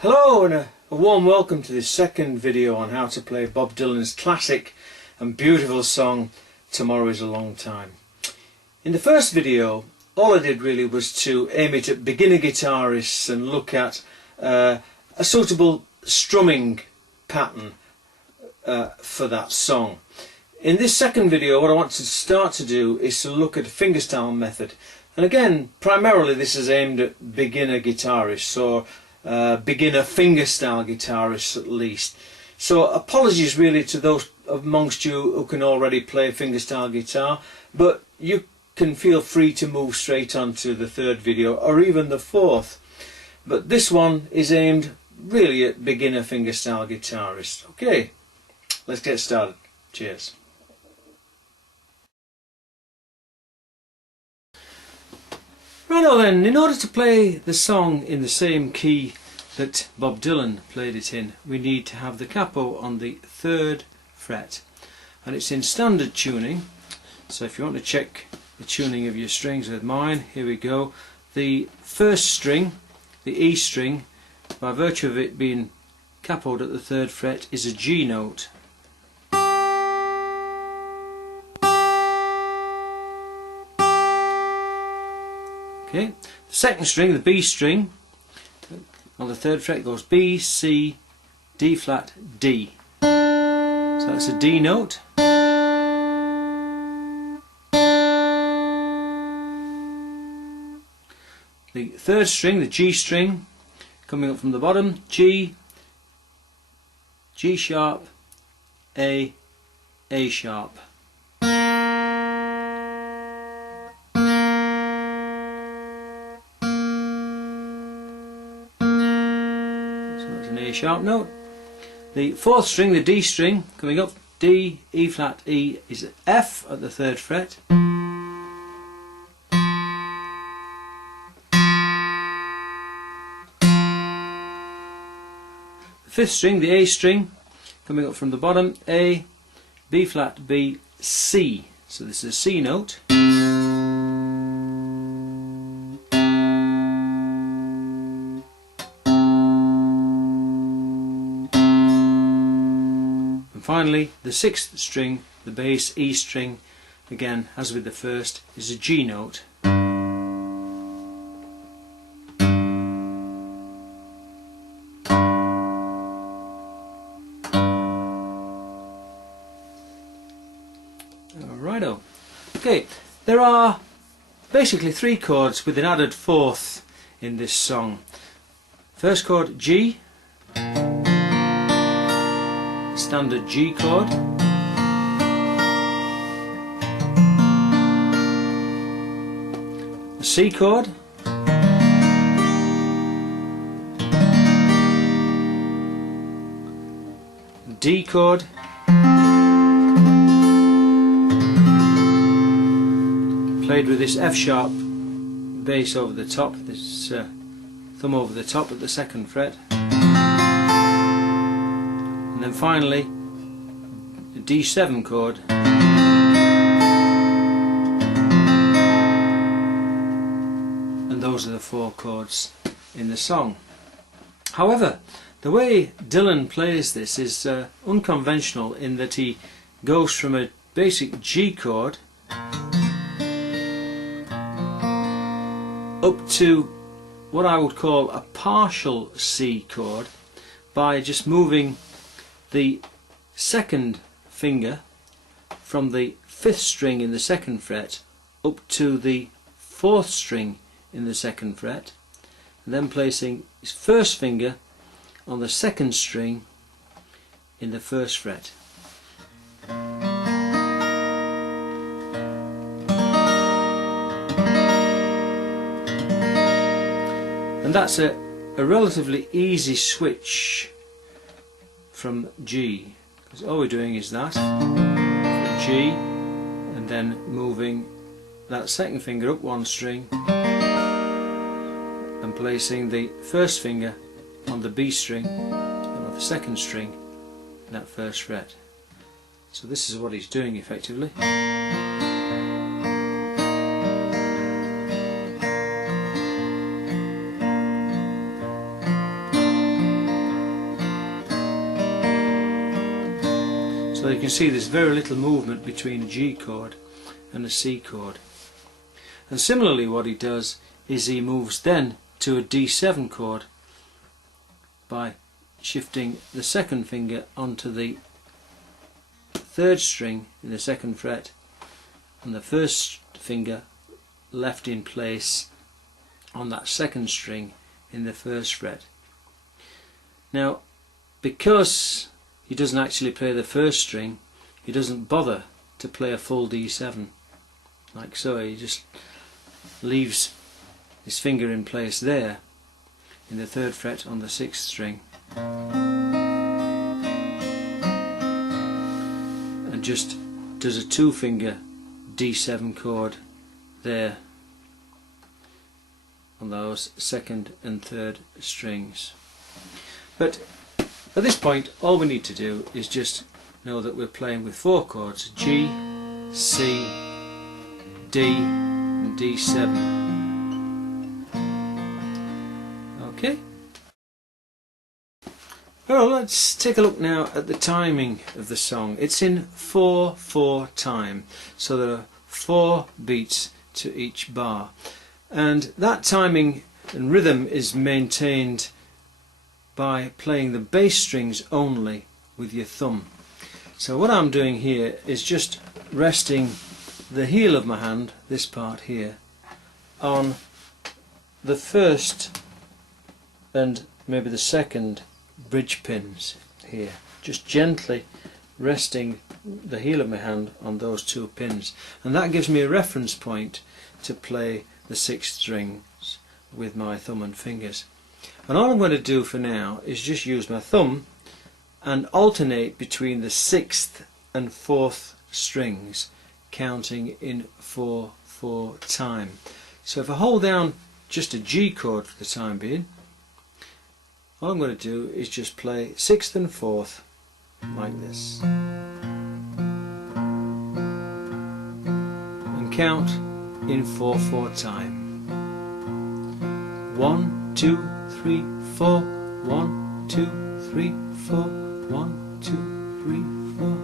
Hello and a warm welcome to this second video on how to play Bob Dylan's classic and beautiful song Tomorrow Is a Long Time. In the first video all I did really was to aim it at beginner guitarists and look at a suitable strumming pattern for that song. In this second video what I want to start to do is to look at a fingerstyle method, and again primarily this is aimed at beginner guitarists or beginner fingerstyle guitarists at least. So apologies really to those amongst you who can already play fingerstyle guitar, but you can feel free to move straight on to the third video or even the fourth. But this one is aimed really at beginner fingerstyle guitarists. Okay, let's get started. Cheers. Righto then, in order to play the song in the same key that Bob Dylan played it in, we need to have the capo on the 3rd fret, and it's in standard tuning. So if you want to check the tuning of your strings with mine, here we go. The first string, the E string, by virtue of it being capoed at the 3rd fret, is a G note. Okay, the second string, the B string, on the 3rd fret goes B, C, D flat, D. So that's a D note. The 3rd string, the G string, coming up from the bottom, G, G sharp, A sharp. A sharp note. The 4th string, the D string, coming up, D, E flat, E is F at the 3rd fret. The 5th string, the A string, coming up from the bottom, A, B flat, B, C. So this is a C note. Finally, the 6th string, the bass E string, again as with the first, is a G note. Alrighto. Okay, there are basically 3 chords with an added 4th in this song. First chord G, standard G chord, a C chord, D chord, played with this F sharp bass over the top, this thumb over the top at the 2nd fret. And then finally the D7 chord, and those are the 4 chords in the song. However, the way Dylan plays this is unconventional in that he goes from a basic G chord up to what I would call a partial C chord by just moving the 2nd finger from the 5th string in the 2nd fret up to the 4th string in the 2nd fret, and then placing his 1st finger on the 2nd string in the 1st fret. And that's a relatively easy switch from G, because all we're doing is that G and then moving that 2nd finger up 1 string and placing the 1st finger on the B string and on the 2nd string in that 1st fret. So this is what he's doing effectively. So you can see there's very little movement between a G chord and a C chord. And similarly what he does is he moves then to a D7 chord by shifting the second finger onto the third string in the second fret and the first finger left in place on that second string in the first fret. Now, because he doesn't actually play the first string, he doesn't bother to play a full D7 like so. He just leaves his finger in place there in the third fret on the sixth string and just does a two finger D7 chord there on those second and third strings. But at this point all we need to do is just know that we're playing with four chords: G, C, D and D7. Okay. Well, let's take a look now at the timing of the song. It's in 4/4 time, so there are 4 beats to each bar, and that timing and rhythm is maintained by playing the bass strings only with your thumb. So what I'm doing here is just resting the heel of my hand, this part here, on the first and maybe the second bridge pins here, just gently resting the heel of my hand on those 2 pins, and that gives me a reference point to play the 6th strings with my thumb and fingers. And all I'm going to do for now is just use my thumb and alternate between the 6th and 4th strings, counting in 4/4 time. So if I hold down just a G chord for the time being, all I'm going to do is just play 6th and 4th like this and count in 4/4 time. 1, 2, 3, 4, 1, 2, 3, 4, 1, 2, 3, 4.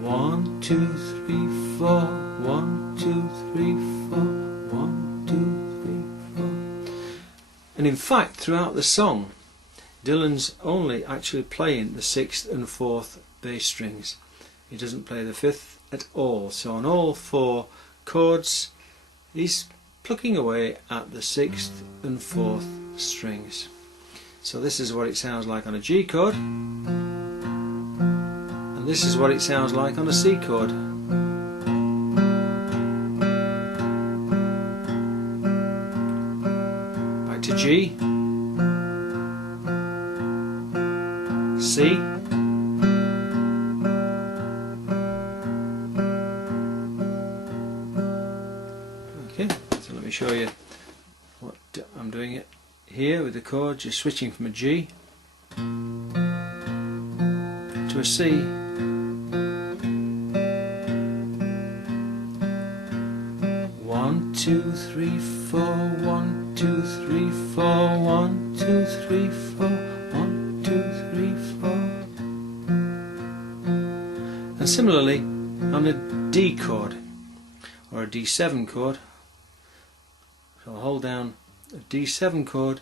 1, 2, 3, 4, 1, 2, 3, 4, 1, 2, 3, 4. And in fact, throughout the song, Dylan's only actually playing the 6th and 4th bass strings. He doesn't play the 5th at all. So on all 4 chords, he's plucking away at the 6th and 4th strings. So this is what it sounds like on a G chord, and this is what it sounds like on a C chord. Back to G, C, okay, so let me show you what I'm doing it here with the chord, just switching from a G to a C. 1, 2, 3, 4, 1, 2, 3, 4, 1, 2, 3, 4, 1, 2, 3, 4. And similarly on a D chord or a D7 chord, so I'll hold down a D7 chord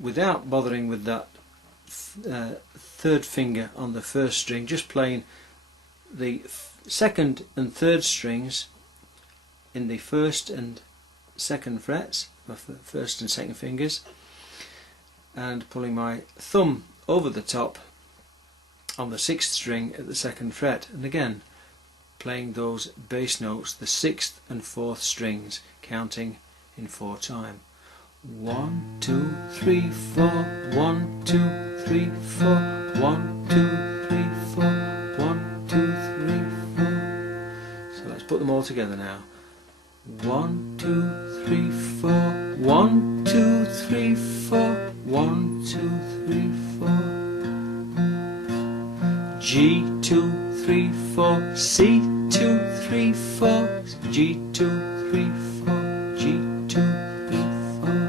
without bothering with that third finger on the first string, just playing the second and third strings in the first and second frets, my first and second fingers, and pulling my thumb over the top on the 6th string at the 2nd fret, and again playing those bass notes, the 6th and 4th strings, counting in 4 time. 1, 2, 3, 4, 1, 2, 3, 4, 1, 2, 3, 4, 1, 2, 3, 4. So let's put them all together now. 1, 2, 3, 4, 1, 2, 3, 4, 1, 2, 3, 4. G, 2, 3, 4, C, 2, 3, 4, G, 2, 3, 4, G, 2, 3, 4.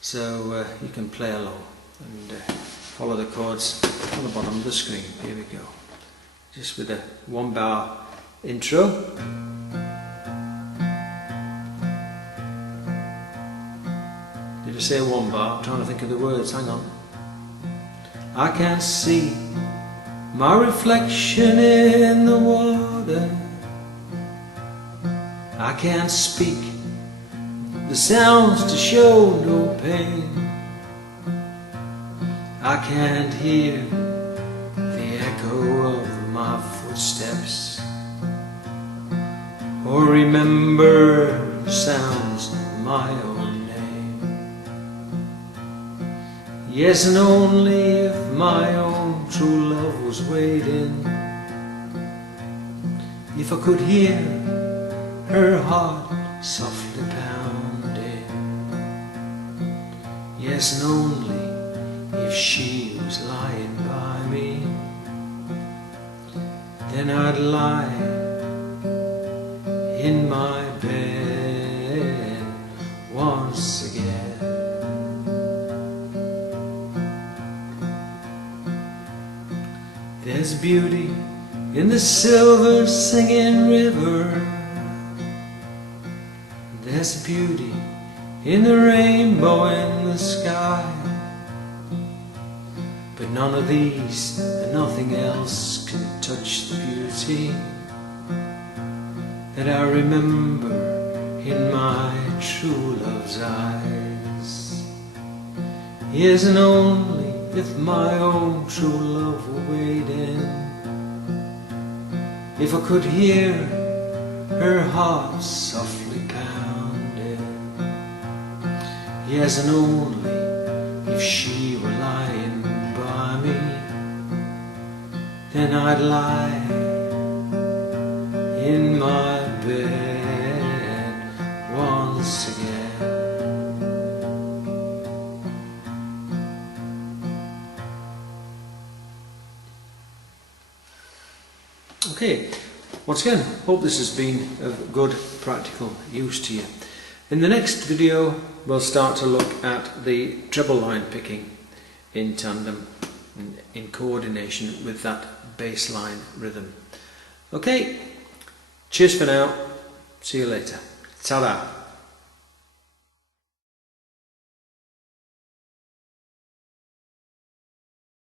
so you can play along and follow the chords on the bottom of the screen. Here we go, just with a 1 bar intro. Did I say 1 bar? I'm trying to think of the words, hang on. I can't see my reflection in the water, I can't speak the sounds to show no pain, I can't hear the echo of my footsteps, or remember the sounds of my own name. Yes, and only if my own true love was waiting, if I could hear her heart softly pounding, yes, and only if she was lying by me, then I'd lie in my bed once again. There's beauty in the silver singing river, there's beauty in the rainbow in the sky, but none of these and nothing else can touch the beauty that I remember in my true love's eyes. Yes, and only if my own true love were waiting, if I could hear her heart softly pounding, yes, and only if she were lying by me, then I'd lie in my bed once again. Okay, once again, hope this has been of good practical use to you. In the next video we'll start to look at the treble line picking in tandem, in coordination with that bass line rhythm. Okay, cheers for now, see you later, ta-da.